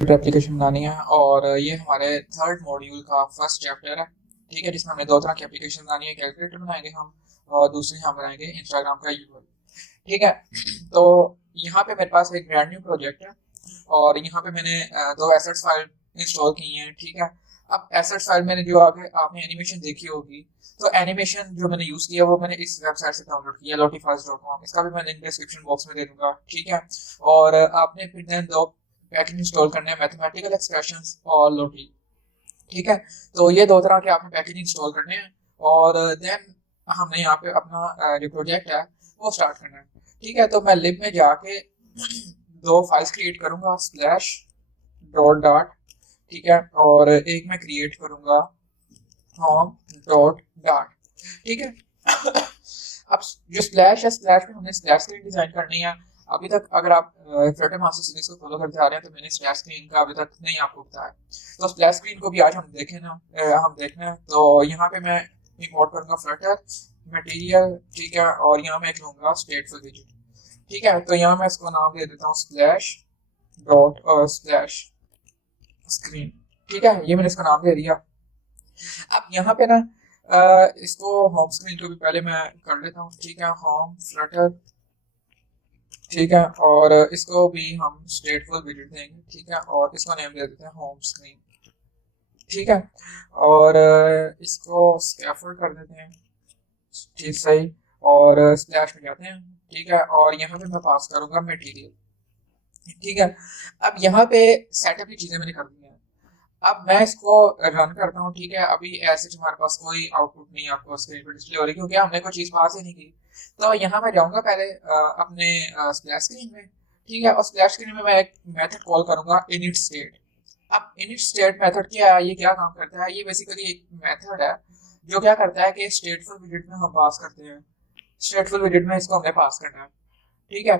Application बनानी है और ये हमारे थर्ड मॉड्यूल का फर्स्ट चैप्टर है। ठीक है, जिसमें हमने दो तरह की एप्लीकेशन बनानी है। कैलकुलेटर बनाएंगे हम और दूसरी हम बनाएंगे इंस्टाग्राम का यूआई। ठीक है, तो यहाँ पे मेरे पास एक ब्रांड न्यू प्रोजेक्ट है और यहाँ पे मैंने दो एसेट्स फाइल इंस्टॉल की हैं। ठीक है, अब एसेट्स फाइल मैंने जो आगे आपने एनिमेशन देखी होगी, तो एनिमेशन जो मैंने यूज किया वो मैंने इस वेबसाइट से डाउनलोड किया lotifast.com। इसका भी मैं लिंक डिस्क्रिप्शन बॉक्स में दे दूंगा। ठीक है, और आपने फिर देन दो पैकेज इंस्टॉल करने हैं, मैथमेटिकल एक्सप्रेशंस और लोटी। ठीक है, तो ये दो तरह के आपने पैकेज इंस्टॉल करने हैं और देन हमने यहाँ पे अपना जो प्रोजेक्ट है वो स्टार्ट करना है। ठीक है, तो मैं लिब में जाके दो फाइल्स क्रिएट करूंगा, स्लैश डॉट डॉट। ठीक है, और एक मैं क्रिएट करूंगा होम डॉट डॉट। ठीक है, अब जो स्लैश है, स्लैश में हमने स्लैश स्क्रीन डिजाइन करनी है। अभी तक अगर आप फ्लटर मास्टर सीरीज को फॉलो करते आ रहे हैं तो मैंने स्लैश स्क्रीन का अभी तक नहीं आपको बताया। तो स्लैश स्क्रीन को भी आज हम देखें ना, हम देखना है। तो यहाँ पे मैं इंपोर्ट करूंगा फ्लटर मटेरियल। ठीक है, और यहाँ मैं लूंगा स्टेटफुल विजेट। ठीक है, तो यहाँ मैं इसको नाम दे देता हूँ स्लैश डॉट स्लैश स्क्रीन। ठीक है, ये मैंने इसका नाम दे दिया। अब यहाँ पे ना इसको होम स्क्रीन को भी पहले मैं कर लेता हूँ। ठीक है, होम फ्लटर। ठीक है, और इसको भी हम स्टेटफुल विजिट देंगे। ठीक है, और इसको नेम दे देते हैं होम स्क्रीन। ठीक है, और इसको स्कैफोल्ड कर देते हैं। ठीक, सही। और स्लैश में जाते हैं। ठीक है, और यहाँ पे मैं पास करूंगा मटेरियल। ठीक है, अब यहाँ पे सेटअप की चीजें मैंने कर दी हैं। अब मैं इसको रन करता हूँ। ठीक है, अभी ऐसे हमारे पास कोई आउटपुट नहीं आपको स्क्रीन पर डिस्प्ले हो रही, क्योंकि हमने कोई चीज पास ही नहीं की। तो यहाँ मैं जाऊंगा पहले अपने स्प्लैश स्क्रीन में। ठीक है, और स्प्लैश स्क्रीन में मैं एक मेथड कॉल करूंगा इनिट स्टेट। अब इनिट स्टेट मेथड क्या है, ये क्या काम करता है? ये बेसिकली एक मेथड है जो क्या करता है कि स्टेटफुल विजिट में हम पास करते हैं। स्टेटफुल विजिट में इसको हमने पास करना है। ठीक है,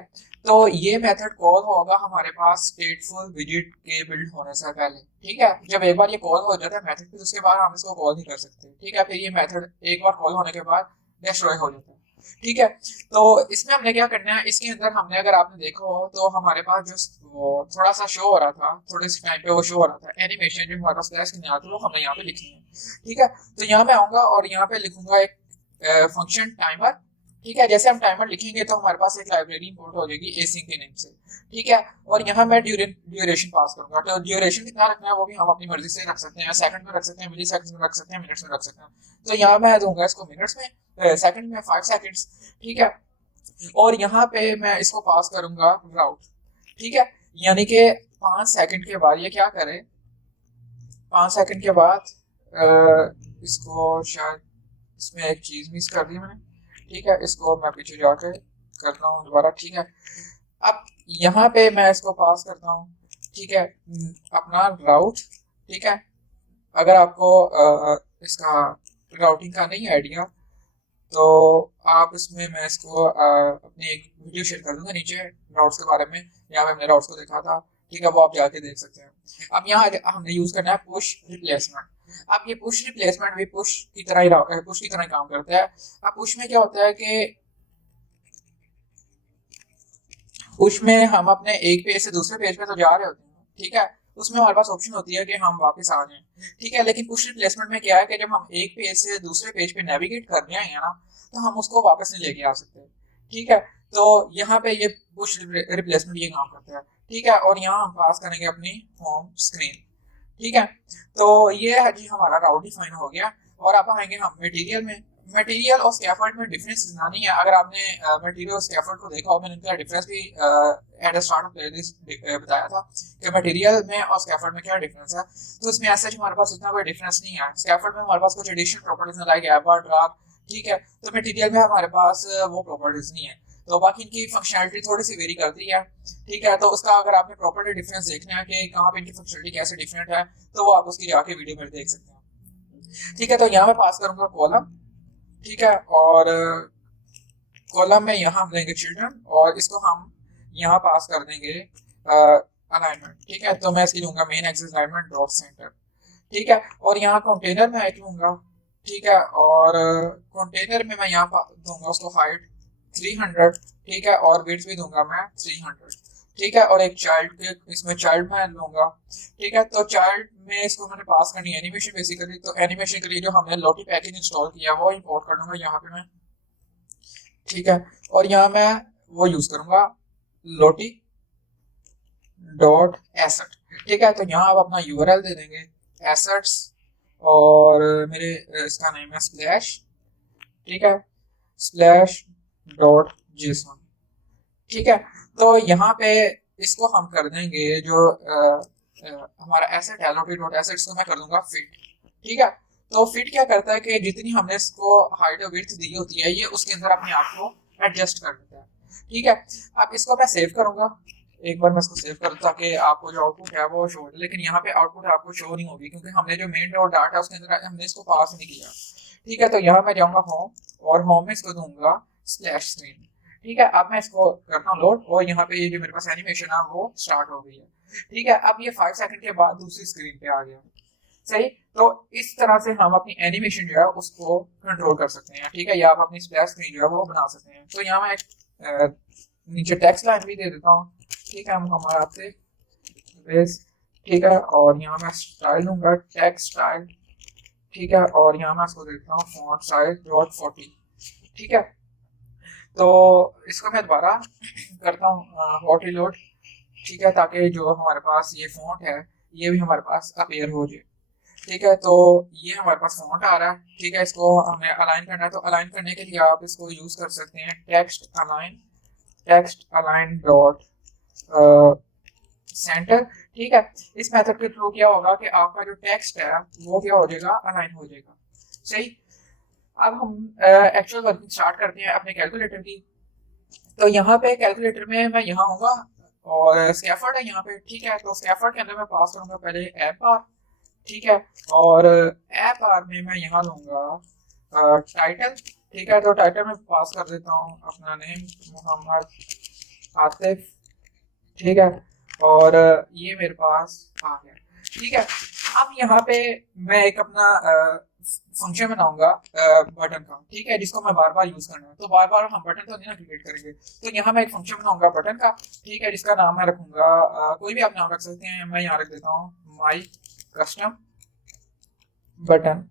तो ये मेथड कॉल होगा हमारे पास स्टेटफुल विजिट के बिल्ड होने से पहले। ठीक है, जब एक बार ये कॉल हो जाता है मेथड, फिर उसके बाद हम इसको कॉल नहीं कर सकते। ठीक है, फिर ये मेथड एक बार कॉल होने के बाद डिस्ट्रॉय हो जाता है। ठीक है, तो इसमें हमने क्या करना है, इसके अंदर हमने, अगर आपने देखा हो तो हमारे पास जो वो थोड़ा सा शो हो रहा था, थोड़े से टाइम पे वो शो हो रहा था एनिमेशन जो हमारे पास फ्लैश नहीं आती, वो हमने यहाँ पे लिखनी है। ठीक है, तो यहाँ मैं आऊंगा और यहाँ पे लिखूंगा एक फंक्शन टाइमर। ठीक है, जैसे हम टाइमर लिखेंगे तो हमारे पास एक लाइब्रेरी इंपोर्ट हो जाएगी एसिंक के नेम से। ठीक है, और यहाँ मैं ड्यूरेशन पास करूंगा। तो ड्यूरेशन कितना रखना है वो भी हम अपनी मर्जी से रख सकते हैं, सेकंड में रख सकते हैं, मिली सेकंड में रख सकते हैं, मिनट्स में रख सकते हैं। तो यहाँ मैं दूंगा इसको मिनट्स में, सेकंड में 5 सेकंड्स। ठीक है, और यहाँ पे मैं इसको पास करूंगा राउट। ठीक है, यानी कि 5 सेकंड के बाद ये क्या करे, 5 सेकंड के बाद इसको शायद इसमें एक चीज मिस कर दी मैंने। ठीक है, इसको मैं पीछे जाके करता हूँ दोबारा। ठीक है, अब यहाँ पे मैं इसको पास करता हूँ। ठीक है, अपना राउट। ठीक है, अगर आपको इसका राउटिंग का नहीं आइडिया तो आप इसमें, मैं इसको अपनी एक वीडियो शेयर कर दूंगा नीचे राउट्स के बारे में, यहाँ पे हमने राउट्स को देखा था। ठीक है, वो आप जाके देख सकते हैं। अब यहाँ हमने यूज करना है पुश रिप्लेसमेंट। अब ये पुश रिप्लेसमेंट भी पुश की तरह ही काम करता है। अब पुश में क्या होता है कि उसमें हम अपने एक पेज से दूसरे पेज पे तो जा रहे होते हैं। ठीक है, उसमें हमारे पास ऑप्शन होती है कि हम वापस आ जाएं। ठीक है, लेकिन पुश रिप्लेसमेंट में क्या है कि जब हम एक पेज से दूसरे पेज पे नेविगेट कर रहे हैं ना, तो हम उसको वापस नहीं लेके आ सकते। ठीक है, तो यहाँ पे ये पुश रिप्लेसमेंट ये काम करता है। ठीक है, और यहाँ हम पास करेंगे अपनी होम स्क्रीन। ठीक है, तो ये है जी हमारा राउट डिफाइन हो गया। और अब आएंगे हम मटेरियल में। मटेरियल और स्कैफोल्ड में डिफरेंस इतना नहीं है। अगर आपने मटेरियल और स्कैफोल्ड को देखा हो, मैंने इनका डिफरेंस भी at the start of playlist बताया था कि मटेरियल में और स्कैफोल्ड में क्या डिफरेंस है। तो इसमें ऐसा हमारे पास इतना कोई डिफरेंस नहीं है। स्कैफोल्ड में हमारे पास कुछ additional properties like abort drag. ठीक है, तो मटेरियल में हमारे पास वो प्रॉपर्टीज नहीं है। तो बाकी इनकी फंक्शनैलिटी थोड़ी सी वेरी करती है। ठीक है, तो उसका अगर आपने प्रॉपर्टी डिफरेंस देखना है कि कहाँ पे इनकी फंक्शनैलिटी कैसे डिफरेंट है, तो वो आप उसकी जाके वीडियो में देख सकते हैं। ठीक है, तो यहाँ मैं पास करूंगा कॉलम। ठीक है, और कॉलम में यहाँ हम देंगे चिल्ड्रन और इसको हम यहाँ पास कर देंगे अलाइनमेंट। ठीक है, तो मैं इसकी लूंगा main axis alignment dot centre. ठीक है, और यहाँ कंटेनर में एक लूंगा। ठीक है, और कंटेनर में मैं यहाँ दूंगा उसको हाइट 300। ठीक है, और विड्थ भी दूंगा मैं 300। ठीक है, और एक चाइल्ड के इसमें चाइल्ड मैं लूंगा। ठीक है, तो चाइल्ड में इसको मैंने पास करनी है एनिमेशन बेसिकली, तो एनिमेशन के लिए जो हमने लोटी पैकेज इंस्टॉल किया वो इंपोर्ट कर दूंगा यहाँ पे मैं। ठीक है, और यहाँ मैं वो यूज करूंगा लोटी डॉट एसेट। ठीक है, तो यहाँ आप अपना यूआरएल दे देंगे एसेट्स, और मेरे इसका नेम है स्प्लैश। ठीक है, स्प्लैश डॉट जेसन। ठीक है, तो यहाँ पे इसको हम कर देंगे जो हमारा एसेट है लोटी डॉट एसेट्स को मैं कर दूंगा फिट। ठीक है, तो फिट क्या करता है कि जितनी हमने इसको हाइट और विड्थ दी होती है ये उसके अंदर अपने आप को एडजस्ट कर देता है। ठीक है, अब इसको मैं सेव करूंगा, एक बार मैं इसको सेव करूँ ताकि आपको जो आउटपुट है वो शो हो, लेकिन यहाँ पे आउटपुट आपको शो नहीं होगी क्योंकि हमने जो मेन डॉट डाटा है उसके अंदर हमने इसको पास नहीं किया। ठीक है, तो यहाँ मैं जाऊंगा होम, और होम में इसको दूंगा स्लैश स्क्रीन। ठीक है, अब मैं इसको करता हूँ लोड, और यहाँ पे ये जो मेरे पास एनिमेशन है वो स्टार्ट हो गई है। ठीक है, अब ये 5 सेकंड के बाद दूसरी स्क्रीन पे आ गया। सही, तो इस तरह से हम अपनी एनिमेशन जो है उसको कंट्रोल कर सकते हैं। ठीक है, या आप अपनी स्प्लैश स्क्रीन जो है वो बना सकते हैं। तो यहाँ मैं नीचे टेक्स्ट लाइन भी दे देता हूँ। ठीक है, हम हमारा आपसे बेस। ठीक है, और यहाँ मैं स्टाइल दूंगा टेक्स्ट स्टाइल। ठीक है, और यहाँ मैं इसको देता हूँ फॉन्ट साइज डॉट 40। ठीक है, तो इसको मैं दोबारा करता हूँ हॉट रिलोड। ठीक है, ताकि जो हमारे पास ये फॉन्ट है ये भी हमारे पास अपीयर हो जाए। ठीक है, तो ये हमारे पास फॉन्ट आ रहा है। ठीक है, इसको हमें अलाइन करना है, तो अलाइन करने के लिए आप इसको यूज कर सकते हैं टेक्स्ट अलाइन डॉट सेंटर। ठीक है, इस मेथड के थ्रू क्या होगा कि आपका जो टेक्स्ट है वो क्या हो जाएगा, अलाइन हो जाएगा। सही, अब हम एक्चुअल वर्किंग स्टार्ट करते हैं अपने कैलकुलेटर की। तो यहाँ पे कैलकुलेटर में मैं यहाँ आऊंगा और स्कैफोल्ड है यहाँ पे। ठीक है, तो स्कैफोल्ड के अंदर मैं पास करूंगा पहले ऐप आर। ठीक है, और ऐप आर में मैं यहाँ लूंगा टाइटल। ठीक है, तो टाइटल में पास कर देता हूँ अपना नेम मोहम्मद आतिफ। ठीक है, और ये मेरे पास आ गया। ठीक है, अब यहाँ पे मैं एक अपना फंक्शन बनाऊंगा बटन का। ठीक है, जिसको मैं बार बार यूज करना है, तो बार बार हम बटन तो नहीं ना क्रिएट करेंगे, तो यहाँ मैं एक फंक्शन बनाऊंगा बटन का। ठीक है, जिसका नाम मैं रखूंगा कोई भी आप नाम रख सकते हैं, मैं यहाँ रख देता हूँ माई कस्टम बटन।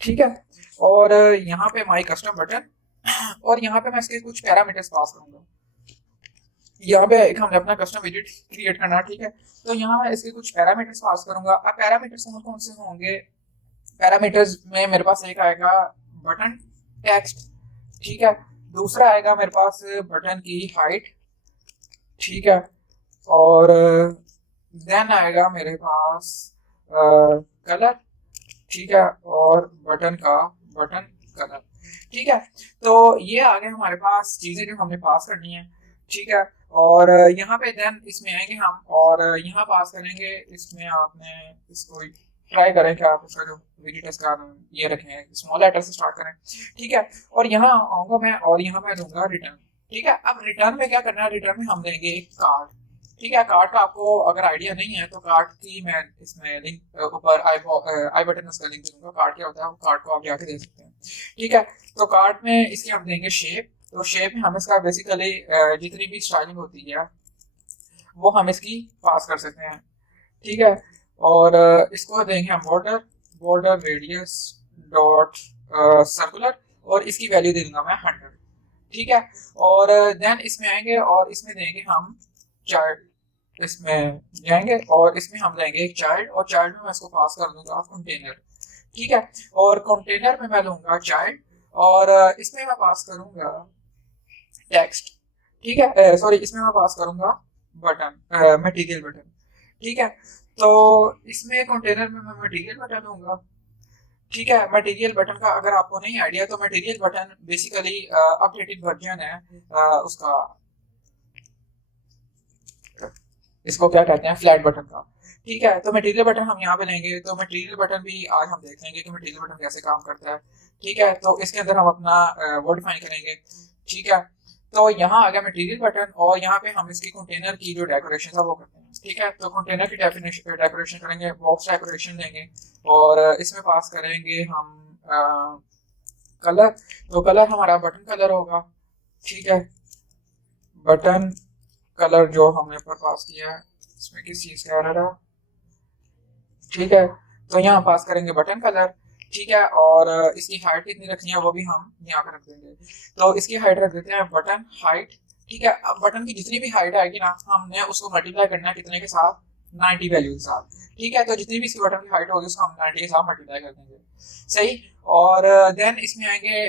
ठीक है, और यहाँ पे माई कस्टम बटन, और यहाँ पे मैं इसके कुछ पैरामीटर्स पास करूंगा। यहाँ पे एक हमने अपना कस्टम विजेट क्रिएट करना। ठीक है, तो यहाँ मैं इसके कुछ पैरामीटर्स पास करूंगा। अब पैरामीटर्स कौन कौन से होंगे, पैरामीटर्स में मेरे पास एक आएगा बटन टेक्स्ट। ठीक है, दूसरा आएगा मेरे पास बटन की हाइट। ठीक है, और देन आएगा मेरे पास कलर। ठीक है, और बटन कलर। ठीक है, तो ये आ गए हमारे पास चीजें जो हमने पास करनी है। ठीक है, और यहाँ पे देन इसमें आएंगे हम, और यहाँ पास करेंगे इसमें आपने इसको ट्राई करें कि आप इसका जो विजिटर्स का ये रखें स्मॉल लेटर से स्टार्ट करें। ठीक है, और यहाँ आऊंगा मैं, और यहाँ मैं दूंगा रिटर्न। ठीक है, अब रिटर्न में क्या करना है, रिटर्न में हम देंगे एक कार्ड। ठीक है, कार्ड का आपको अगर आइडिया नहीं है तो कार्ड की मैं इसमें लिंक ऊपर आई बटन में उसका लिंक दूंगा। कार्ड क्या होता है, कार्ड को आप जाके दे सकते हैं। ठीक है, तो कार्ड में इसकी हम देंगे शेप। तो शेप में हम इसका बेसिकली जितनी भी स्टाइलिंग होती है वो हम इसकी पास कर सकते हैं। ठीक है, और इसको देंगे हम बॉर्डर रेडियस डॉट सर्कुलर, और इसकी वैल्यू दे दूंगा मैं 100। ठीक है, और देन इसमें आएंगे और इसमें देंगे हम चाइल्ड। इसमें जाएंगे और इसमें हम देंगे एक चाइल्ड, और चाइल्ड में मैं इसको पास कर दूंगा कंटेनर। ठीक है, और कंटेनर में मैं लूंगा चाइल्ड, और इसमें मैं पास करूंगा टेक्स्ट। ठीक है, सॉरी, इसमें मैं पास करूंगा बटन मटेरियल बटन। ठीक है, तो इसमें कंटेनर में मैं मटेरियल बटन लूंगा। ठीक है, मटेरियल बटन का अगर आपको नहीं आइडिया तो material button basically updated version है उसका, इसको क्या कहते हैं, फ्लैट बटन का। ठीक है, तो मटेरियल बटन हम यहाँ पे लेंगे। तो मटेरियल बटन भी आज हम देख लेंगे कि मटेरियल बटन कैसे काम करता है। ठीक है, तो इसके अंदर हम अपना वो डिफाइन करेंगे। ठीक है, तो यहाँ आ गया मटेरियल बटन, और यहाँ पे हम इसकी कंटेनर की जो डेकोरेशन है वो करते हैं। ठीक है, तो कंटेनर की डेकोरेशन करेंगे, बॉक्स डेकोरेशन देंगे, और इसमें पास करेंगे हम कलर। तो कलर हमारा बटन कलर होगा। ठीक है, बटन कलर जो हमने ऊपर पास किया है इसमें किस चीज का एरर है, ठीक है। तो यहाँ पास करेंगे बटन कलर, ठीक है। और इसकी हाइट कितनी रखनी है वो भी हम यहाँ पे रख देंगे। तो इसकी हाइट रख देते हैं बटन हाइट, ठीक है। अब बटन की जितनी भी हाइट आएगी ना हमने उसको मल्टीप्लाई करना है कितने के साथ, 90 वैल्यू के साथ, ठीक है। तो जितनी भी इसकी बटन की हाइट होगी उसको हम 90 के साथ मल्टीप्लाई कर देंगे, सही। और देन इसमें आएंगे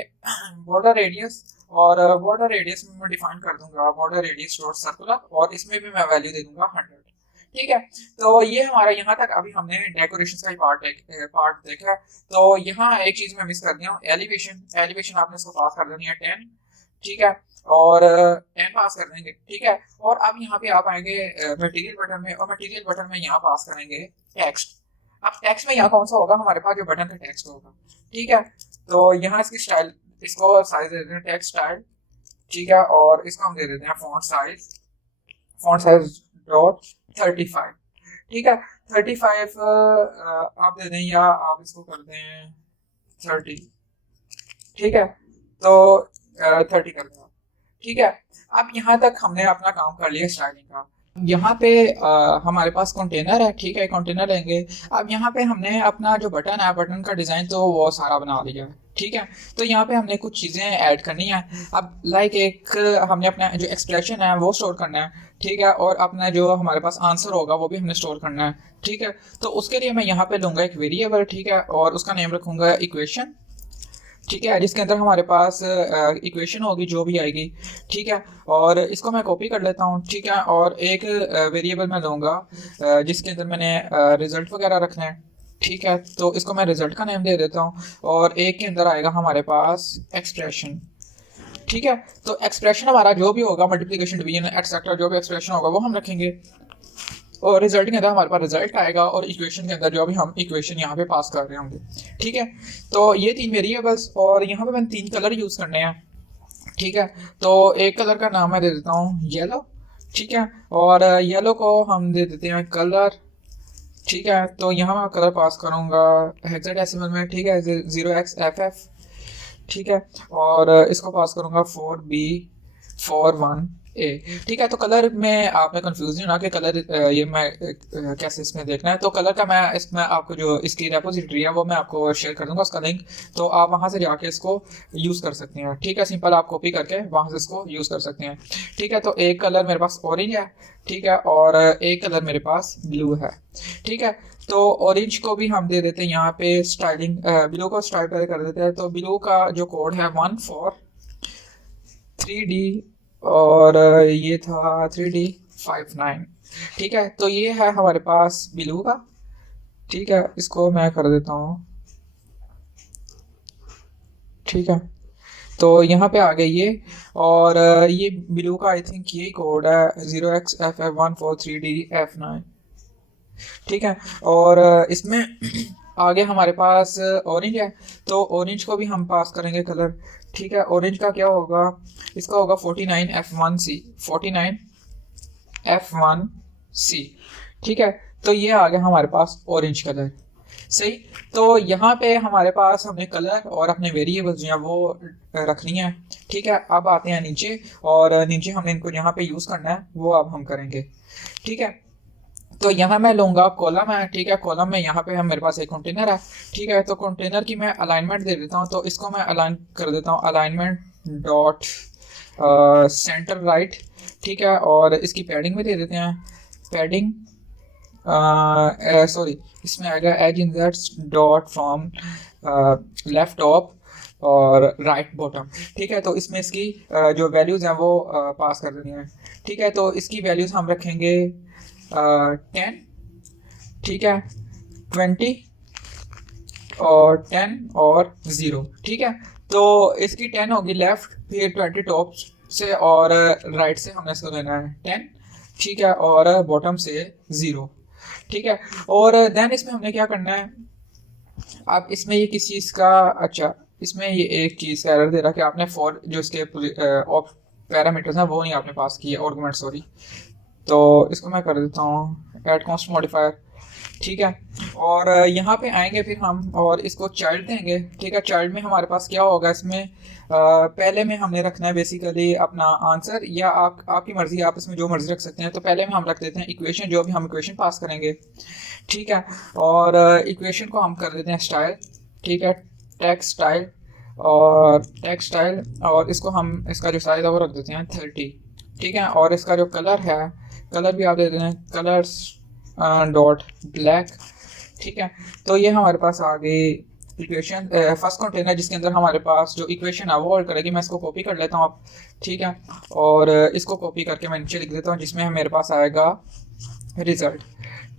बॉर्डर रेडियस, और बॉर्डर रेडियस में मैं डिफाइन कर दूंगा बॉर्डर रेडियस डॉट सर्कुलर, और इसमें भी मैं वैल्यू दे दूंगा 100, ठीक है। तो ये हमारा यहाँ तक अभी हमने डेकोरेशन का ही पार्ट देखा है। तो यहाँ एक चीज मैं मिस कर दिया हूँ, एलिवेशन आपने इसको पास कर देनी है 10, ठीक है। और 10 पास कर देंगे, ठीक है। और अब यहाँ पे आप आएंगे मटेरियल बटन में, और मटेरियल बटन में यहाँ पास करेंगे टेक्स्ट। अब टेक्स्ट में यहाँ कौन सा होगा, हमारे पास जो बटन का टेक्स्ट होगा, ठीक है। तो यहाँ इसकी स्टाइल, इसको साइज दे देते हैं टेक्स्ट स्टाइल, ठीक है। और इसको हम दे देते हैं फॉन्ट साइज डॉट 35, ठीक है। 35 आप दे दें, या आप इसको कर दें 30, ठीक है। तो 30 कर दें, ठीक है। अब यहाँ तक हमने अपना काम कर लिया स्टाइलिंग का। यहाँ पे हमारे पास कंटेनर है, ठीक है, कंटेनर लेंगे। अब यहाँ पे हमने अपना जो बटन है, बटन का डिज़ाइन तो वो सारा बना लिया है, ठीक है। तो यहाँ पे हमने कुछ चीज़ें ऐड करनी है। अब लाइक एक हमने अपना जो एक्सप्रेशन है वो स्टोर करना है, ठीक है। और अपना जो हमारे पास आंसर होगा वो भी हमने स्टोर करना है, ठीक है। तो उसके लिए मैं यहाँ पे लूँगा एक वेरिएबल, ठीक है, और उसका नेम रखूँगा इक्वेशन, ठीक है, जिसके अंदर हमारे पास इक्वेशन होगी जो भी आएगी, ठीक है। और इसको मैं कॉपी कर लेता हूँ, ठीक है। और एक वेरिएबल मैं लूँगा जिसके अंदर मैंने रिजल्ट वगैरह रखना है, ठीक है। तो इसको मैं रिजल्ट का नेम दे देता हूँ, और एक के अंदर आएगा हमारे पास एक्सप्रेशन, ठीक है। तो एक्सप्रेशन हमारा जो भी होगा, मल्टीप्लिकेशन, डिवीजन, एक्सेट्रा, जो भी एक्सप्रेशन होगा वो हम रखेंगे। और रिजल्ट के अंदर हमारे पास रिजल्ट आएगा, और इक्वेशन के अंदर जो भी हम इक्वेशन यहाँ पे पास कर रहे होंगे, ठीक है। तो ये 3 वेरिएबल्स, और यहाँ पे मैंने 3 कलर यूज़ करने हैं, ठीक है। तो एक कलर का नाम मैं दे देता हूँ येलो, ठीक है। और येलो को हम दे देते हैं कलर, ठीक है। तो यहाँ मैं कलर पास करूँगा हेक्साडेसिमल में, ठीक है, 0xFF, ठीक है। और इसको पास करूँगा 4B41A, ठीक है। तो कलर में आपने कंफ्यूज नहीं होना कि कलर ये मैं कैसे इसमें देखना है। तो कलर का मैं इसमें आपको जो इसकी रेपोजिटरी है वो मैं आपको शेयर कर दूंगा उसका लिंक, तो आप वहाँ से जाके इसको यूज़ कर सकते हैं, ठीक है। सिंपल आप कॉपी करके वहाँ से इसको यूज़ कर सकते हैं, ठीक है। तो एक कलर मेरे पास ऑरेंज है, ठीक है, और एक कलर मेरे पास ब्लू है, ठीक है। तो ऑरेंज को भी हम दे देते हैं यहाँ पे स्टाइलिंग, ब्लू को स्टाइल कर देते हैं। तो ब्लू का जो कोड है 14 3D, और ये था 3D59, ठीक है। तो ये है हमारे पास ब्लू का, ठीक है। इसको मैं कर देता हूँ, ठीक है। तो यहाँ पे आ गई ये, और ये ब्लू का आई थिंक यही कोड है 0xFF143DF9, ठीक है। और इसमें आगे हमारे पास ऑरेंज है, तो ऑरेंज को भी हम पास करेंगे कलर, ठीक है। ऑरेंज का क्या होगा, इसका होगा 49F1C, 49F1C, ठीक है। तो ये आ गया हमारे पास ऑरेंज कलर, सही। तो यहाँ पे हमारे पास हमने कलर और अपने वेरिएबल्स जो हैं वो रखनी है, ठीक है। अब आते हैं नीचे, और नीचे हमने इनको यहाँ पे यूज़ करना है, वो अब हम करेंगे, ठीक है। तो यहाँ मैं लूँगा कॉलम है, ठीक है। कॉलम में यहाँ पे हम मेरे पास एक कंटेनर है, ठीक है। तो कंटेनर की मैं अलाइनमेंट दे देता हूँ, तो इसको मैं अलाइन कर देता हूँ अलाइनमेंट डॉट सेंटर राइट, ठीक है। और इसकी पैडिंग में दे देते हैं पैडिंग, सॉरी, इसमें आएगा as insets dot from left top और राइट बॉटम, ठीक है। तो इसमें इसकी जो वैल्यूज़ हैं वो पास कर देनी है, ठीक है। तो इसकी वैल्यूज़ हम रखेंगे 10, ठीक है, 20 और 10 और 0, ठीक है। तो इसकी 10 होगी लेफ्ट, फिर 20 टॉप से, और राइट से हमने इसको लेना है 10, ठीक है, और बॉटम से 0, ठीक है। और देन इसमें हमने क्या करना है, अब इसमें ये किस चीज़ का, अच्छा, इसमें ये एक चीज़ का एरर दे रहा है कि आपने फॉर जो इसके पैरामीटर्स हैं वो नहीं आपने पास किए, आर्गुमेंट, सॉरी। तो इसको मैं कर देता हूँ ऐड कॉन्स्ट मॉडिफायर, ठीक है। और यहाँ पे आएंगे फिर हम और इसको चाइल्ड देंगे, ठीक है। चाइल्ड में हमारे पास क्या होगा, इसमें पहले में हमने रखना है बेसिकली अपना आंसर, या आपकी मर्जी, आप इसमें जो मर्जी रख सकते हैं। तो पहले में हम रख देते हैं इक्वेशन, जो भी हम इक्वेशन पास करेंगे, ठीक है। और इक्वेशन को हम कर देते हैं स्टाइल, ठीक है, टेक्स्ट स्टाइल, और टेक्स्ट स्टाइल, और इसको हम इसका जो साइज है वो रख देते हैं 30, ठीक है। और इसका जो कलर है, कलर भी आप दे देते हैं कलर्स डॉट ब्लैक, ठीक है। तो ये हमारे पास आ गई इक्वेशन, फर्स्ट कंटेनर जिसके अंदर हमारे पास जो इक्वेशन है वो होल्ड करेगी। मैं इसको कॉपी कर लेता हूँ अब, ठीक है। और इसको कॉपी करके मैं नीचे लिख देता हूँ, जिसमें मेरे पास आएगा रिजल्ट,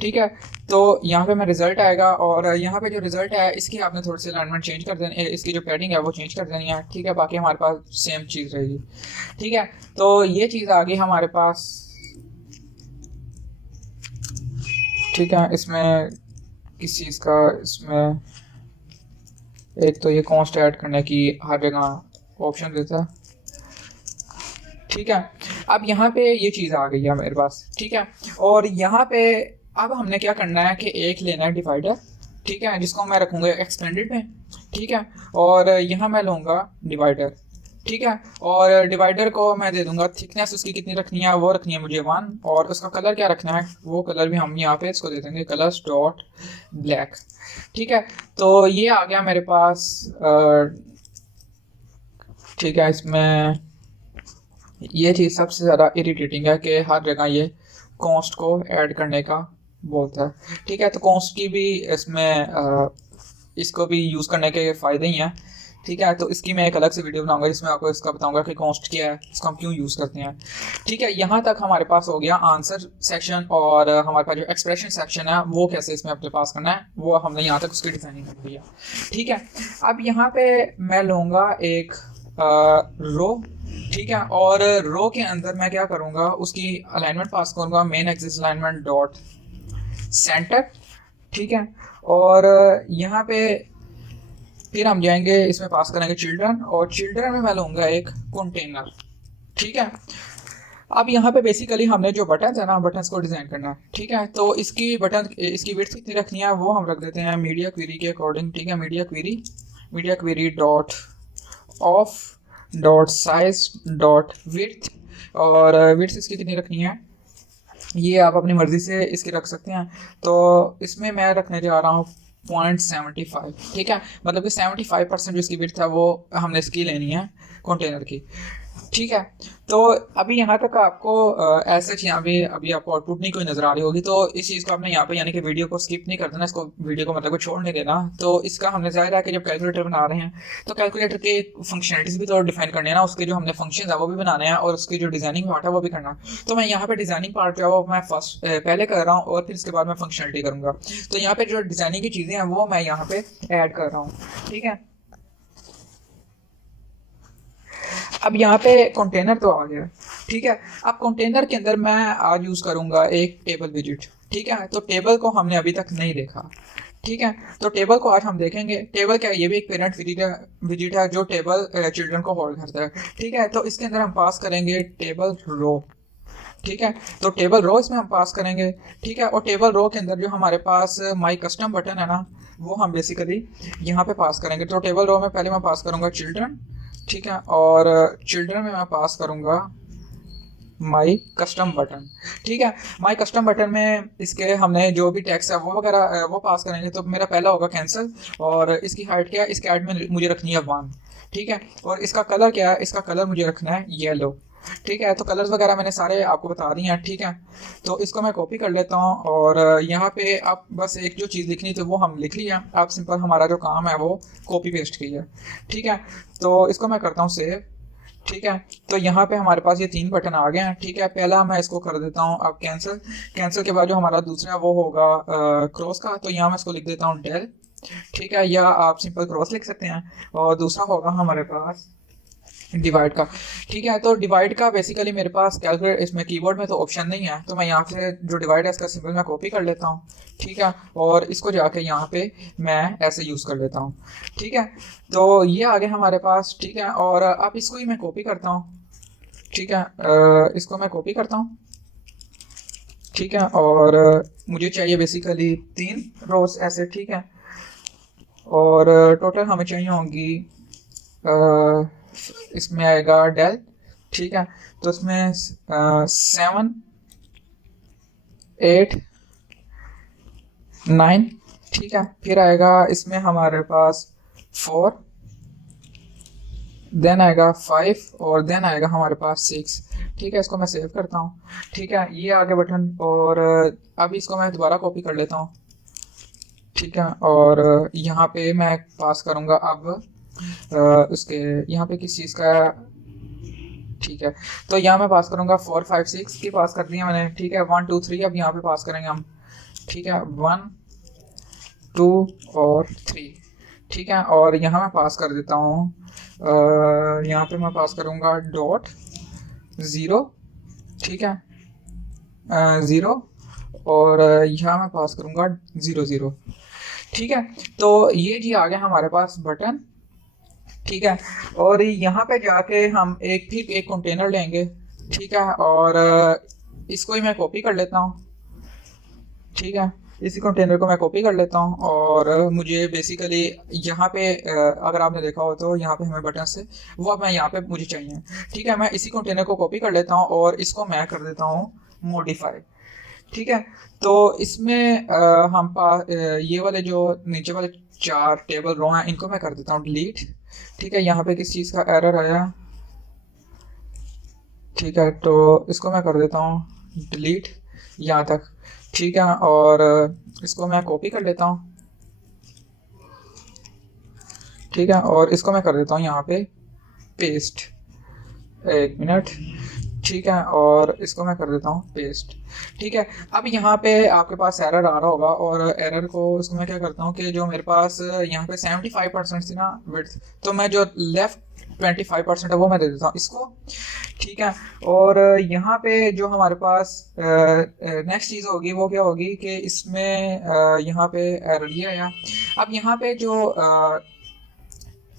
ठीक है। तो यहाँ पे मैं रिजल्ट आएगा, और यहाँ पे जो रिजल्ट है इसकी आपने थोड़ी सी अलाइनमेंट चेंज कर देनी, इसकी जो पैडिंग है वो चेंज कर देनी है, ठीक है। बाकी हमारे पास सेम चीज़ रहेगी, ठीक है। तो ये चीज़ आ गई हमारे पास, ठीक है। इसमें किस चीज़ का, इसमें एक तो ये कॉन्स्ट ऐड करने की हर जगह ऑप्शन देता है, ठीक है। अब यहाँ पे ये चीज़ आ गई है मेरे पास, ठीक है। और यहाँ पे अब हमने क्या करना है कि एक लेना है डिवाइडर, ठीक है, जिसको मैं रखूँगा एक्सपेंडेड में, ठीक है। और यहाँ मैं लूँगा डिवाइडर, ठीक है। और डिवाइडर को मैं दे दूंगा थिकनेस, उसकी कितनी रखनी है, वो रखनी है मुझे 1, और उसका कलर क्या रखना है, वो कलर भी हम यहाँ पे इसको दे देंगे कलर्स डॉट ब्लैक, ठीक है। तो ये आ गया मेरे पास, ठीक है। इसमें ये चीज़ सबसे ज़्यादा इरिटेटिंग है कि हर जगह ये कॉस्ट को ऐड करने का बोलता है, ठीक है। तो कॉस्ट की भी इसमें इसको भी यूज़ करने के फ़ायदे ही हैं, ठीक है। तो इसकी मैं एक अलग से वीडियो बनाऊंगा जिसमें आपको इसका बताऊंगा कि कॉस्ट क्या है, इसको हम क्यों यूज़ करते हैं, ठीक है। यहाँ तक हमारे पास हो गया आंसर सेक्शन, और हमारे पास जो एक्सप्रेशन सेक्शन है वो कैसे इसमें अपने पास करना है वो हमने यहाँ तक उसकी डिजाइनिंग कर दिया, ठीक है। अब यहाँ पे मैं लूँगा एक रो, ठीक है। और रो के अंदर मैं क्या करूँगा, उसकी अलाइनमेंट पास करूँगा main axis alignment dot centre, ठीक है। और यहाँ पे फिर हम जाएंगे, इसमें पास करेंगे चिल्ड्रन, और चिल्ड्रन में मैं लूँगा एक कंटेनर, ठीक है। अब यहाँ पे बेसिकली हमने जो बटन है ना, बटन्स को डिज़ाइन करना है, ठीक है। तो इसकी बटन, इसकी विड्थ कितनी रखनी है वो हम रख देते हैं मीडिया क्वेरी के अकॉर्डिंग, ठीक है। Media query dot of dot size dot width, और विड्थ इसकी कितनी रखनी है ये आप अपनी मर्जी से इसकी रख सकते हैं। तो इसमें मैं रखने जा रहा हूँ 0.75, ठीक है। मतलब कि 75% जो इसकी विड्थ है वो हमने इसकी लेनी है कंटेनर की, ठीक है। तो अभी यहाँ तक आपको ऐसा यहाँ पे अभी आपको आउटपुट नहीं कोई नजर आ रही होगी, तो इस चीज़ को आपने यहाँ पे यानी कि वीडियो को स्किप नहीं कर देना, इसको वीडियो को मतलब को छोड़ नहीं देना। तो इसका हमने जाहिर है कि जब कैलकुलेटर बना रहे हैं तो कैलकुलेटर के फंक्शनलिटीज भी तो डिफाइन करने हैं ना, उसके जो हमने फंक्शन है वो भी बनाने हैं, और उसकी जो डिजाइनिंग पार्ट है वो भी करना है। तो मैं यहाँ पे डिजाइनिंग पार्ट जो है वो मैं फर्स्ट पहले कर रहा हूँ, और फिर इसके बाद मैं फंक्शनलिटी करूँगा। तो यहाँ पे जो डिजाइनिंग की चीज़ें हैं वो मैं यहाँ पे ऐड कर रहा हूँ, ठीक है। अब यहाँ पे कंटेनर तो आ गया, ठीक है। अब कंटेनर के अंदर मैं आज यूज़ करूँगा एक टेबल विजिट, ठीक है। तो टेबल को हमने अभी तक नहीं देखा, ठीक है। तो टेबल को आज हम देखेंगे। टेबल क्या है, ये भी एक पेरेंट विजिट है जो टेबल चिल्ड्रन को होल्ड करता है, ठीक है। तो इसके अंदर हम पास करेंगे टेबल रो, ठीक है। तो टेबल रो इसमें हम पास करेंगे, ठीक है। और टेबल रो के अंदर जो हमारे पास माई कस्टम बटन है ना, वो हम बेसिकली यहाँ पे पास करेंगे। तो टेबल रो में पहले मैं पास करूँगा चिल्ड्रन, ठीक है। और चिल्ड्रन में मैं पास करूँगा माई कस्टम बटन, ठीक है। माई कस्टम बटन में इसके हमने जो भी टैक्स है वो वगैरह वो पास करेंगे। तो मेरा पहला होगा कैंसिल, और इसकी हाइट क्या है, इसके हाइट में मुझे रखनी है 1, ठीक है। और इसका कलर क्या है, इसका कलर मुझे रखना है येलो, ठीक है। तो कलर्स वगैरह मैंने सारे आपको बता दिए हैं, ठीक है। तो इसको मैं कॉपी कर लेता हूँ, और यहाँ पे आप बस एक जो चीज़ लिखनी थी वो हम लिख लिया। आप सिंपल हमारा जो काम है वो कॉपी पेस्ट की है, ठीक है। तो इसको मैं करता हूँ सेव, ठीक है। तो यहाँ पे हमारे पास ये 3 बटन आ गए हैं, ठीक है। पहला मैं इसको कर देता हूँ अब कैंसिल। कैंसिल के बाद जो हमारा दूसरा वो होगा क्रॉस का, तो यहाँ मैं इसको लिख देता हूँ डेल, ठीक है। या आप सिंपल क्रॉस लिख सकते हैं। और दूसरा होगा हमारे पास डिवाइड का, ठीक है। तो डिवाइड का बेसिकली मेरे पास कैलकुलेट, इसमें कीबोर्ड में तो ऑप्शन नहीं है, तो मैं यहाँ से जो डिवाइड है इसका सिंबल मैं कॉपी कर लेता हूँ, ठीक है। और इसको जाके यहाँ पे मैं ऐसे यूज़ कर लेता हूँ, ठीक है। तो ये आ गया हमारे पास, ठीक है। और अब इसको ही मैं कॉपी करता हूँ, ठीक है। इसको मैं कॉपी करता हूँ, ठीक है। और मुझे चाहिए बेसिकली 3 रोज ऐसे, ठीक है। और टोटल हमें चाहिए होंगी, इसमें आएगा डेल, ठीक है। तो इसमें 7, 8, 9, ठीक है। फिर आएगा इसमें हमारे पास 4, देन आएगा 5, और देन आएगा हमारे पास 6, ठीक है। इसको मैं सेव करता हूँ, ठीक है। ये आगे बटन, और अभी इसको मैं दोबारा कॉपी कर लेता हूँ, ठीक है। और यहाँ पे मैं पास करूँगा अब उसके यहाँ पे किस चीज़ का, ठीक है। तो यहाँ मैं पास करूँगा 4, 5, 6 की पास कर दिया मैंने, ठीक है। 1, 2, 3 अब यहाँ पे पास करेंगे हम, ठीक है। 1, 2 और 3, ठीक है। और यहाँ मैं पास कर देता हूँ, यहाँ पे मैं पास करूँगा डॉट 0, ठीक है, 0। और यहाँ मैं पास करूँगा 0, 0, ठीक है। तो ये जी आ गया हमारे पास बटन, ठीक है। और यहाँ पे जाके हम फिर एक कंटेनर लेंगे, ठीक है। और इसको ही मैं कॉपी कर लेता हूँ, ठीक है। इसी कंटेनर को मैं कॉपी कर लेता हूँ। और मुझे बेसिकली यहाँ पे अगर आपने देखा हो तो यहाँ पे हमें बटन से वो अब मैं यहाँ पे मुझे चाहिए, ठीक है। मैं इसी कंटेनर को कॉपी कर लेता हूँ और इसको मैं कर देता हूँ मॉडिफाई, ठीक है। तो इसमें ये वाले जो नीचे वाले 4 टेबल रो हैं इनको मैं कर देता हूँ डिलीट, ठीक है। यहाँ पे किस चीज़ का एरर आया, ठीक है। तो इसको मैं कर देता हूँ डिलीट यहाँ तक, ठीक है। और इसको मैं कॉपी कर लेता हूँ, ठीक है। और इसको मैं कर देता हूँ यहाँ पे पेस्ट, 1 मिनट, ठीक है। और इसको मैं कर देता हूँ पेस्ट, ठीक है। अब यहाँ पे आपके पास एरर आ रहा होगा, और एरर को इसको मैं क्या करता हूँ कि जो मेरे पास यहाँ पे 75% थी ना विड्थ, तो मैं जो लेफ्ट 25% है वो मैं दे देता हूँ इसको, ठीक है। और यहाँ पे जो हमारे पास नेक्स्ट चीज़ होगी वो क्या होगी कि इसमें यहाँ पे एरर ये आया। अब यहाँ पे जो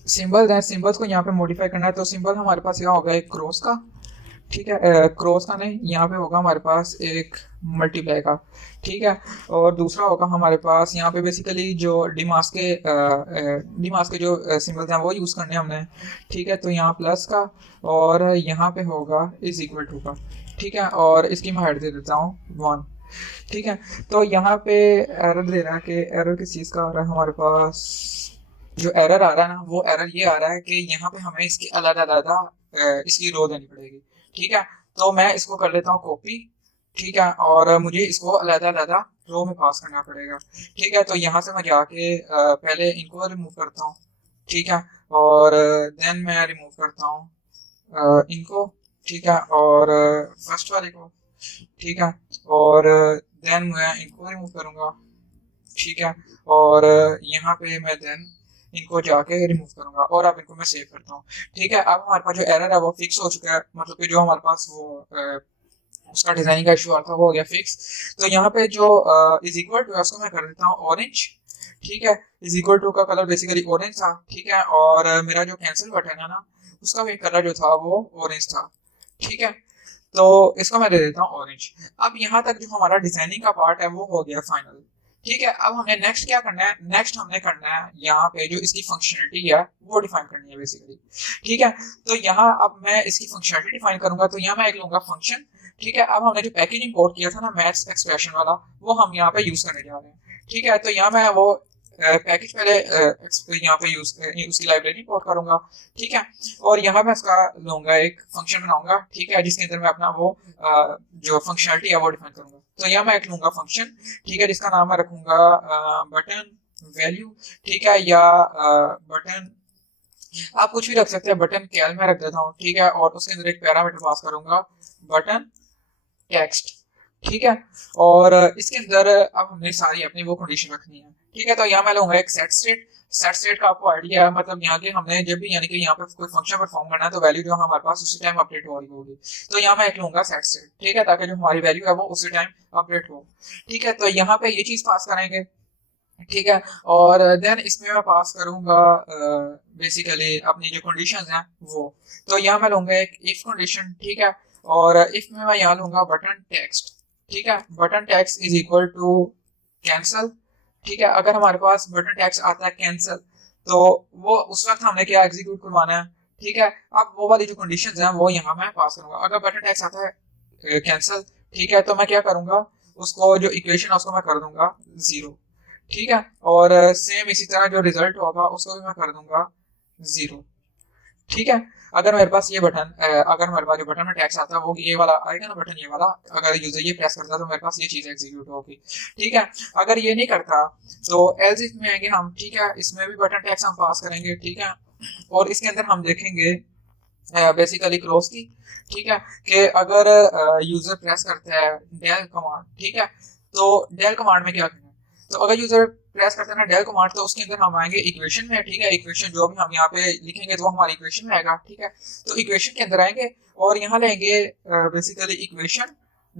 सिंबल्स हैं, सिंबल्स को यहाँ पे मॉडिफाई करना है, तो सिंबल हमारे पास यहाँ होगा एक क्रॉस का, ठीक है। क्रॉस का नहीं, यहाँ पे होगा हमारे पास एक मल्टीप्लाई का, ठीक है। और दूसरा होगा हमारे पास यहाँ पे बेसिकली जो डिमास के जो सिंबल्स हैं वो यूज़ करने हैं हमने, ठीक है। तो यहाँ प्लस का, और यहाँ पे होगा इज इक्वल टू का, ठीक है। और इसकी मैं हाइट दे देता हूँ 1, ठीक है। तो यहाँ पे एरर दे रहा है कि एरर किस चीज़ का आ रहा है हमारे पास, जो एरर आ रहा है ना वो एरर ये आ रहा है कि यहाँ पे हमें इसकी अलग-अलग इसकी रो देनी पड़ेगी, ठीक है। तो मैं इसको कर लेता हूँ कॉपी, ठीक है। और मुझे इसको अलग-अलग रो में पास करना पड़ेगा, ठीक है। तो यहाँ से मैं जाके पहले इनको रिमूव करता हूँ, ठीक है। और देन मैं रिमूव करता हूँ इनको, ठीक है। और फर्स्ट वाले को, ठीक है। और देन मैं इनको रिमूव करूँगा, ठीक है। और यहाँ पे मैं देन इनको जाके रिमूव करूंगा, और अब इनको मैं सेव करता हूँ, ठीक है। अब हमारे पास जो एरर है वो फिक्स हो चुका है, मतलब कि जो हमारे पास वो उसका डिजाइनिंग का इशू आ रहा था वो हो गया फिक्स। तो यहाँ पे जो इज इक्वल टू है उसको मैं कर देता हूँ ऑरेंज, ठीक है। इज इक्वल टू का कलर बेसिकली ऑरेंज था, ठीक है। और मेरा जो कैंसिल बटन है ना उसका भी कलर जो था वो ऑरेंज था, ठीक है। तो इसको मैं दे देता हूँ ऑरेंज। अब यहाँ तक जो हमारा डिजाइनिंग का पार्ट है वो हो गया फाइनल, ठीक है। अब हमने नेक्स्ट क्या करना है, नेक्स्ट हमने करना है यहाँ पे जो इसकी फंक्शनलिटी है वो डिफाइन करनी है बेसिकली, ठीक है। तो यहाँ अब मैं इसकी फंक्शनलिटी डिफाइन करूंगा, तो यहाँ मैं एक लूंगा फंक्शन, ठीक है। अब हमने जो पैकेज इंपोर्ट किया था ना मैथ्स एक्सप्रेशन वाला, वो हम यहाँ पे यूज करने जा रहे हैं, ठीक है। तो यहाँ मैं वो पैकेज पहले यहाँ पे यूज उसकी लाइब्रेरी इंपोर्ट करूंगा, ठीक है। और यहाँ मैं इसका लूंगा एक फंक्शन बनाऊंगा, ठीक है, जिसके अंदर मैं अपना वो जो फंक्शनलिटी है वो डिफाइन करूंगा। तो यहाँ मैं एक लूंगा फंक्शन, ठीक है, जिसका नाम मैं रखूंगा बटन वैल्यू, ठीक है, या बटन, आप कुछ भी रख सकते हैं, बटन कैल में रख देता हूँ, ठीक है। और उसके अंदर एक पैरामीटर पास करूंगा बटन टेक्स्ट, ठीक है। और इसके अंदर अब हमने सारी अपनी वो कंडीशन रखनी है, ठीक है। तो यहाँ मैं लूंगा एक सेट स्टेट, सेट स्टेट का आपको आइडिया है, मतलब यहाँ के हमने जब भी यानी कि यहाँ पे कोई फंक्शन परफॉर्म करना है तो वैल्यू जो हमारे पास उसी टाइम अपडेट हो रही होगी। तो यहाँ मैं एक लूंगा सेट स्टेट, ठीक है, ताकि जो हमारी वैल्यू है वो उसी टाइम अपडेट हो, ठीक है। तो यहाँ पे ये चीज पास करेंगे, ठीक है। और देन इसमें मैं पास करूंगा बेसिकली अपनी जो कंडीशंस हैं वो, तो यहाँ मैं लूंगा एक इफ कंडीशन, ठीक है। और इफ में मैं यहाँ लूंगा बटन टेक्स्ट, ठीक है, button text is equal to cancel. ठीक है, अगर हमारे पास बटन टैक्स आता है कैंसल, तो वो उस वक्त हमने क्या एग्जीक्यूट करवाना है। ठीक है, अब वो वाली जो कंडीशंस हैं वो यहाँ मैं पास करूंगा। अगर बटन टैक्स आता है कैंसल, ठीक है, तो मैं क्या करूंगा, उसको जो इक्वेशन है उसको मैं कर दूंगा 0। ठीक है, और सेम इसी तरह जो रिजल्ट होगा उसको भी मैं कर दूंगा 0। ठीक है, अगर मेरे पास ये बटन अगर मेरे पास जो बटन में टैक्स आता है वो ये वाला आएगा ना बटन, ये वाला, अगर यूजर ये प्रेस करता है तो मेरे पास ये चीज एग्जीक्यूट होगी। ठीक है, अगर ये नहीं करता तो एल्स इफ में आएंगे हम। ठीक है, इसमें भी बटन टैक्स हम पास करेंगे। ठीक है, और इसके अंदर हम देखेंगे बेसिकली क्लोज की। ठीक है, कि अगर यूजर प्रेस करता है डेल कमांड, ठीक है, तो डेल कमांड में क्या करना है, तो अगर यूजर प्रेस करते हैं ना डेल कमांड, तो उसके अंदर हम आएंगे इक्वेशन में। ठीक है, इक्वेशन जो भी हम यहाँ पे लिखेंगे तो वो हमारी इक्वेशन में आएगा। ठीक है, तो इक्वेशन के अंदर आएंगे और यहाँ लेंगे बेसिकली इक्वेशन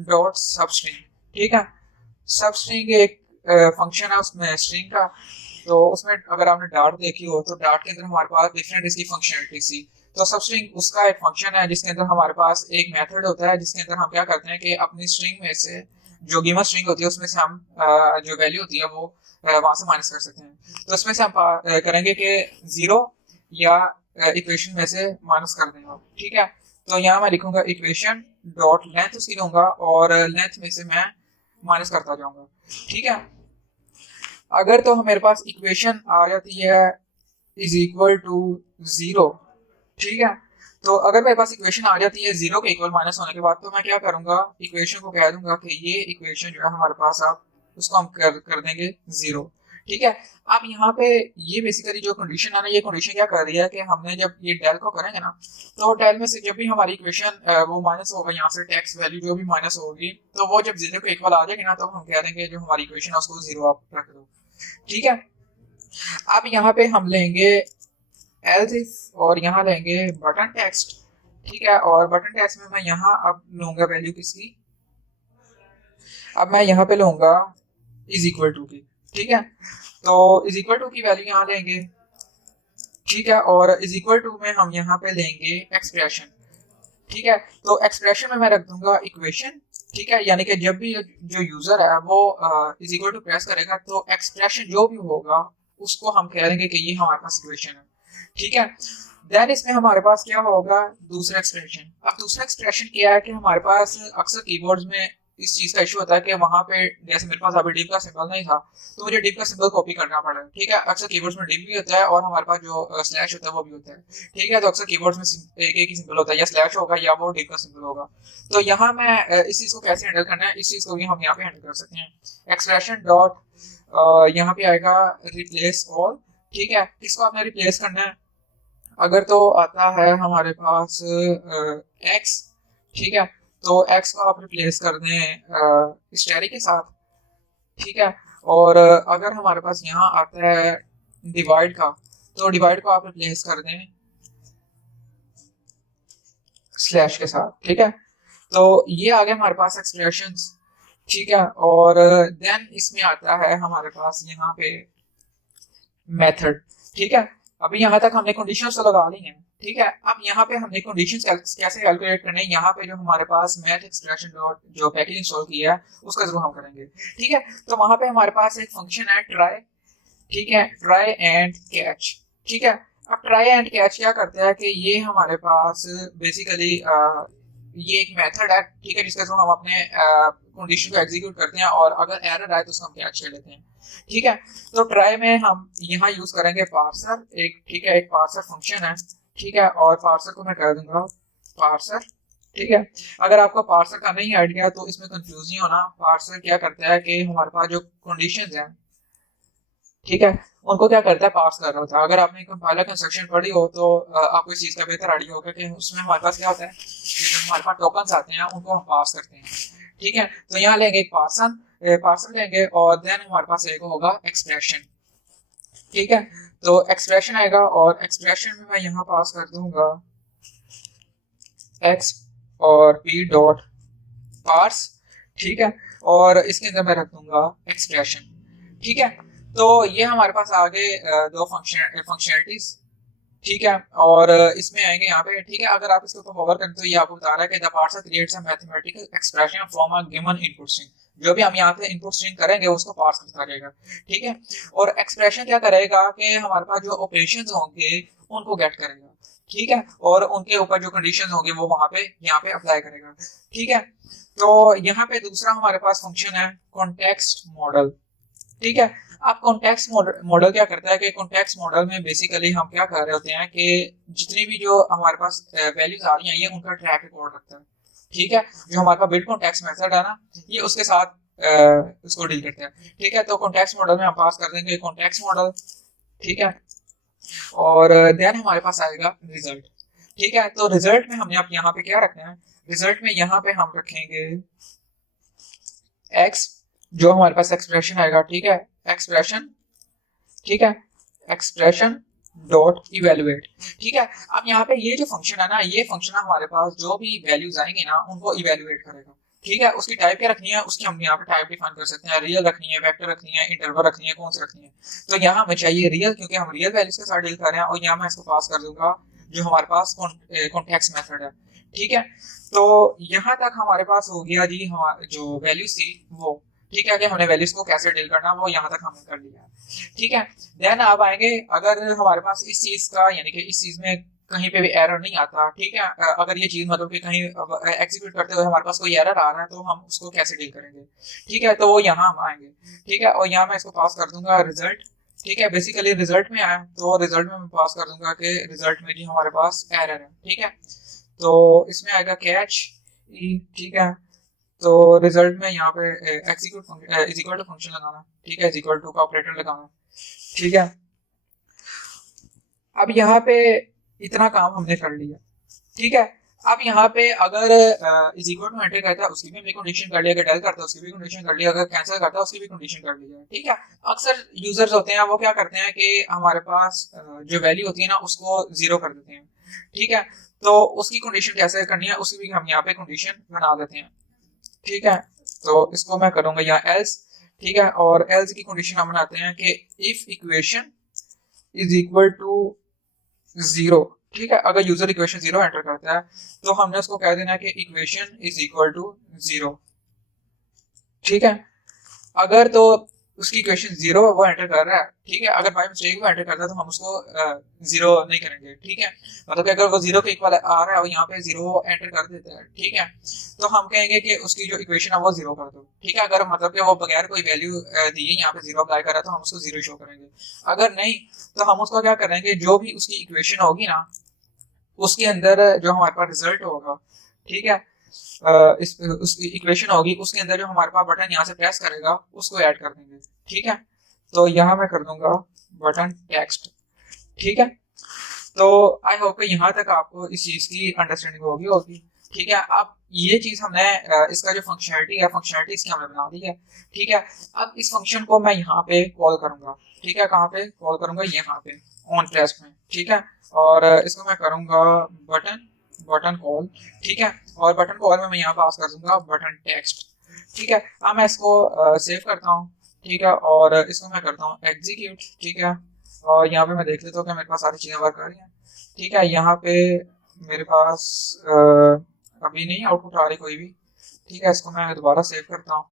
डॉट सबस्ट्रिंग। ठीक है, सबस्ट्रिंग एक फंक्शन है उसमें स्ट्रिंग का, तो उसमें अगर आपने डार्ट देखी हो तो डार्ट के अंदर हमारे पास डिफरेंट इसकी फंक्शनलिटी सी। तो सबस्ट्रिंग उसका एक फंक्शन है जिसके अंदर हमारे पास एक मेथड होता है जिसके अंदर हम क्या करते हैं कि अपनी स्ट्रिंग में से जो गिवन स्ट्रिंग होती है उसमें से हम जो वैल्यू होती है वो वहां से माइनस कर सकते हैं। तो इसमें से हम करेंगे कि 0 या इक्वेशन में से माइनस कर देंगे। ठीक है, तो यहाँ मैं लिखूंगा इक्वेशन डॉट लेंथ उसकी लूंगा और लेंथ में से मैं माइनस करता जाऊंगा। ठीक है, अगर तो मेरे पास इक्वेशन आ जाती है इज इक्वल टू 0। ठीक है, तो अगर मेरे पास इक्वेशन आ जाती है 0 के इक्वल माइनस होने के बाद, तो मैं क्या करूंगा, इक्वेशन को कह दूंगा कि ये इक्वेशन जो है हमारे पास आप उसको हम कर देंगे 0। ठीक है, अब यहाँ पे ये बेसिकली जो कंडीशन है ना, ये कंडीशन क्या कर रही है कि हमने जब ये डेल को करेंगे ना, तो डेल में से जब भी हमारी इक्वेशन वो माइनस होगा, यहाँ से टैक्स वैल्यू जो भी माइनस होगी, तो वो जब 0 के इक्वल आ जाएगी ना, तो हम कह देंगे जो हमारी इक्वेशन है उसको 0 आप रख दो। ठीक है, अब यहाँ पे हम लेंगे एल्स इफ और यहाँ लेंगे बटन टेक्स्ट। ठीक है, और बटन टेक्स्ट में मैं यहाँ अब लूंगा वैल्यू किसकी, अब मैं यहाँ पे लूंगा इज इक्वल टू की। ठीक है, तो इज इक्वल टू की वैल्यू यहाँ लेंगे। ठीक है, और इज इक्वल टू में हम यहाँ पे लेंगे एक्सप्रेशन। ठीक है, तो एक्सप्रेशन में मैं रख दूंगा इक्वेशन। ठीक है, यानी कि जब भी जो यूजर है वो इज इक्वल टू प्रेस करेगा तो एक्सप्रेशन जो भी होगा उसको हम कह देंगे कि ये हमारे पास इक्वेशन है। ठीक है, देन इसमें हमारे पास क्या होगा, दूसरा एक्सप्रेशन। अब दूसरा एक्सप्रेशन क्या है कि हमारे पास अक्सर कीबोर्ड्स में इस चीज का इशू होता है कि वहां पे जैसे मेरे पास अभी डिव का सिंबल नहीं था तो मुझे डिव का सिंबल कॉपी करना पड़ा। ठीक है, अक्सर कीबोर्ड्स में डिव भी होता है और हमारे पास जो स्लैश होता है वो भी होता है। ठीक है, तो अक्सर कीबोर्ड्स में एक एक ही सिंबल होता है, या स्लैश होगा या वो डिव का सिंबल होगा। तो यहाँ मैं इस चीज को कैसे हैंडल करना है, इस चीज को भी हम यहाँ पे हैंडल कर सकते हैं। एक्सप्रेशन डॉट यहाँ पे आएगा रिप्लेस ऑल। ठीक है, किसको आपने रिप्लेस करना है, अगर तो आता है हमारे पास एक्स। ठीक है, तो एक्स को आप रिप्लेस कर दें स्टैरिक के साथ। ठीक है, और अगर हमारे पास यहाँ आता है डिवाइड का, तो डिवाइड को आप रिप्लेस कर दें स्लैश के साथ। ठीक है, तो ये आ गया हमारे पास एक्सप्रेशंस। ठीक है, और देन इसमें आता है हमारे पास यहाँ पे मेथड। ठीक है, अभी यहाँ तक हमने कंडीशंस तो लगा ली हैं। ठीक है, अब यहाँ पे हमने कंडीशंस कैसे कैलकुलेट करने हैं, यहाँ पे जो हमारे पास मैथ एक्सप्रेशन डॉट जो पैकेज इंस्टॉल किया है उसका जरूर हम करेंगे। ठीक है, तो वहां पे हमारे पास एक फंक्शन है ट्राई। ठीक है, ट्राई एंड कैच। ठीक है, अब ट्राई एंड कैच क्या करते हैं कि ये हमारे पास बेसिकली ये एक मेथड है। ठीक है, जिसके थ्रू हम अपने कंडीशन को एग्जीक्यूट करते हैं और अगर एरर आए तो उसको हम कैच कर लेते हैं। ठीक है, तो ट्राई में हम यहाँ यूज करेंगे पार्सर एक। ठीक है, एक पार्सर फंक्शन है। ठीक है, और पार्सर को मैं कर दूंगा पार्सर। ठीक है, अगर आपको पार्सर का नहीं आइडिया तो इसमें कंफ्यूज नहीं होना। पार्सर क्या करता है कि हमारे पास जो कंडीशंस हैं, ठीक है, उनको क्या करता है, पार्स कर रहा होता है। अगर आपने कंपाइलर कंस्ट्रक्शन पढ़ी हो तो आपको इस चीज का बेहतर आइडिया होगा कि उसमें हमारे पास क्या होता है, जो हमारे पास टोकन्स आते हैं उनको हम पास करते हैं। ठीक है, तो यहाँ लेंगे एक पार्सल लेंगे और देन हमारे पास एक होगा एक्सप्रेशन। ठीक है, तो एक्सप्रेशन आएगा और एक्सप्रेशन में मैं यहाँ पास कर दूंगा एक्स और पी डॉट पार्स। ठीक है, और इसके अंदर मैं रख दूंगा एक्सप्रेशन। ठीक है, तो ये हमारे पास आ गए दो फंक्शनलिटीज। ठीक है। और इसमें आएंगे यहाँ पे, ठीक है, अगर आप इसके ऊपर होवर करें तो ये आपको बता रहा है कि the parser creates a mathematical expression from a given input string. जो भी हम यहाँ पे इनपुट स्ट्रिंग करेंगे उसको पार्स करता रहेगा, ठीक है। और एक्सप्रेशन क्या करेगा कि हमारे पास जो ऑपरेशंस होंगे उनको गेट करेगा, ठीक है, और उनके ऊपर जो कंडीशंस होंगे वो वहां पे यहाँ पे अप्लाई करेगा, ठीक है। तो यहाँ पे दूसरा हमारे पास फंक्शन है कॉन्टेक्स्ट मॉडल, ठीक है। अब कॉन्टेक्स्ट मॉडल क्या करता है कि कॉन्टेक्स्ट मॉडल में बेसिकली हम क्या कर रहे होते हैं कि जितनी भी जो हमारे पास वैल्यूज आ रही हैं ये उनका ट्रैक रिकॉर्ड रखता है, ठीक है। जो हमारे पास बिल्ड कॉन्टेक्स्ट मेथड है ना, ये उसके साथ उसको डील करते हैं, ठीक है। तो कॉन्टेक्स्ट मॉडल में हम पास कर देंगे कॉन्टेक्स्ट मॉडल, ठीक है। और देन हमारे पास आएगा रिजल्ट, ठीक है। तो रिजल्ट में हमने आप यहाँ पे क्या रखना है, रिजल्ट में यहाँ पे हम रखेंगे एक्स, जो हमारे पास एक्सप्रेशन आएगा, ठीक है, एक्सप्रेशन, ठीक है, एक्सप्रेशन डॉट इवेलुएट, ठीक है। अब यहाँ पे ये जो फंक्शन है ना, ये फंक्शन हमारे पास जो भी वैल्यूज आएंगे ना उनको इवेलुएट करेगा, ठीक है। उसकी टाइप क्या रखनी है, उसकी हम यहाँ पे टाइप डिफाइन कर सकते हैं, रियल रखनी है, वेक्टर रखनी है, इंटरवल रखनी है, कौन सी रखनी है। तो यहाँ हमें चाहिए रियल, क्योंकि हम रियल वैल्यूज के साथ डील कर रहे हैं। और यहाँ मैं इसको पास कर दूंगा जो हमारे पास कॉन्टेक्स्ट मेथड है, ठीक है। तो यहाँ तक हमारे पास हो गया जी हमारे जो वैल्यूज थी वो, ठीक है, कि हमने वैल्यूज को कैसे डील करना वो यहाँ तक हमने कर लिया, ठीक है। देन अब आएंगे अगर हमारे पास इस चीज का यानी कि इस चीज में कहीं पे भी एरर नहीं आता, ठीक है, अगर ये चीज मतलब कि कहीं एग्जीक्यूट करते हुए हमारे पास कोई एरर आ रहा है तो हम उसको कैसे डील करेंगे, ठीक है। तो वो यहाँ हम आएंगे, ठीक है। और यहाँ मैं इसको पास कर दूंगा रिजल्ट, ठीक है। बेसिकली रिजल्ट में आया तो रिजल्ट में मैं पास कर दूंगा कि रिजल्ट में जी हमारे पास एरर है, ठीक है। तो इसमें आएगा कैच ई, ठीक है। तो रिजल्ट में यहाँ पे execute is equal to function लगाना, ठीक है, इज इक्वल टू का ऑपरेटर लगाना, ठीक है। अब यहाँ पे इतना काम हमने कर लिया, ठीक है। अब यहाँ पे अगर इज इक्वल टू एंटर करता है उसकी भी हमने कंडीशन कर लिया, अगर डेल करता है उसकी भी कंडीशन कर लिया, अगर कैंसिल करता है उसकी भी कंडीशन कर लिया, ठीक है। अक्सर यूजर्स होते हैं वो क्या करते हैं कि हमारे पास जो वैल्यू होती है ना उसको जीरो कर देते हैं, ठीक है। तो उसकी कंडीशन कैसे करनी है उसकी भी हम यहाँ पे कंडीशन बना देते हैं, ठीक है। तो इसको मैं करूंगा यहाँ एल्स, ठीक है। और एल्स की कंडीशन हम बनाते हैं कि if equation is equal to zero, ठीक है। अगर यूजर इक्वेशन जीरो एंटर करता है तो हमने उसको कह देना है कि equation is equal to zero, ठीक है। अगर तो उसकी इक्वेशन जीरो वो एंटर कर रहा है, ठीक है, अगर बाई मिस्टेक वो एंटर करता है तो हम उसको जीरो नहीं करेंगे, ठीक है। मतलब कि अगर वो जीरो के इक्वल आ रहा है और यहाँ पे जीरो एंटर कर देता है, ठीक है, तो हम कहेंगे कि उसकी जो इक्वेशन है वो जीरो कर दो, ठीक है। अगर मतलब कि वो बगैर कोई वैल्यू दिए यहाँ पे जीरो अप्लाई कर रहा है तो हम उसको जीरो शो करेंगे। अगर नहीं तो हम उसको क्या करेंगे, जो भी उसकी इक्वेशन होगी ना उसके अंदर जो हमारे पास रिजल्ट होगा, ठीक है, इस उसकी इक्वेशन होगी उसके अंदर जो हमारे पास बटन यहाँ से प्रेस करेगा उसको ऐड कर देंगे, ठीक है। तो यहाँ मैं कर दूंगा बटन टेक्स्ट, ठीक है। तो आई होप कि यहाँ तक आपको इस चीज की अंडरस्टैंडिंग होगी, ठीक है। अब ये चीज हमने इसका जो फंक्शनलिटी है फंक्शनलिटी इसकी हमने बना दी है, ठीक है। अब इस फंक्शन को मैं यहाँ पे कॉल करूंगा, ठीक है, कहाँ पे कॉल करूंगा, यहाँ पे ऑन प्रेस में, ठीक है। और इसको मैं करूंगा बटन बटन कॉल, ठीक है। और बटन कॉल में मैं यहाँ पास कर दूंगा बटन टेक्स्ट, ठीक है। अब मैं इसको सेव करता हूँ, ठीक है। और इसको मैं करता हूँ एग्जीक्यूट, ठीक है। और यहाँ पे मैं देख लेता हूँ कि मेरे पास सारी चीजें वर्क कर रही हैं, ठीक है। यहाँ पे मेरे पास अभी नहीं आउटपुट आ रही कोई भी, ठीक है। इसको मैं दोबारा सेव करता हूँ,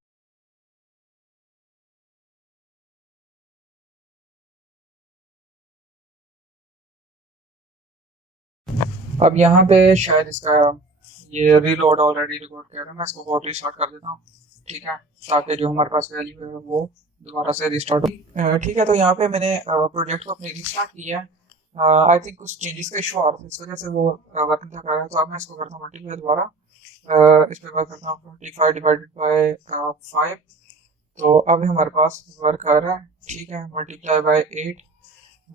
अब यहाँ पे शायद इसका ये रीलोड ऑलरेडी रिकॉर्ड कर रहा है, मैं इसको कोड रिस्टार्ट कर देता हूँ, ठीक है, ताकि जो हमारे पास वैल्यू है वो दोबारा से रिस्टार्ट हो, ठीक है। तो यहाँ पे मैंने प्रोजेक्ट को अपने रिस्टार्ट किया है, आई थिंक कुछ चेंजेस का इशू आ रहा था इस वजह से वो वर्क नहीं कर रहा है। तो अब मैं इसको करता हूँ मल्टीप्लाई दोबारा, इस पे वर्क करता हूँ 25 डिवाइडेड बाय 5, तो अब हमारे पास वर्क कर रहा है, ठीक है। मल्टीप्लाई बाय 8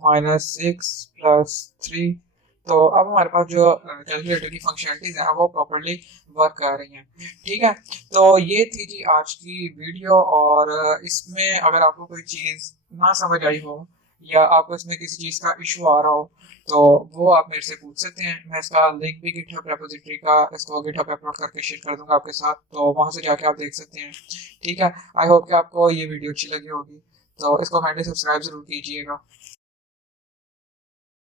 माइनस 6 प्लस 3, तो अब हमारे पास जो कैलकुलेटर की फंक्शनलिटीज है वो प्रॉपर्ली वर्क कर रही हैं, ठीक है। तो ये थी जी आज की वीडियो, और इसमें अगर आपको कोई चीज़ ना समझ आई हो या आपको इसमें किसी चीज़ का इशू आ रहा हो तो वो आप मेरे से पूछ सकते हैं। मैं इसका लिंक भी गिटहब रेपोजिटरी का इसको गिटहब अपलोड करके शेयर कर दूंगा आपके साथ, तो वहाँ से जाके आप देख सकते हैं, ठीक है। आई होप कि आपको ये वीडियो अच्छी लगी होगी, तो इसको काइंडली सब्सक्राइब जरूर कीजिएगा।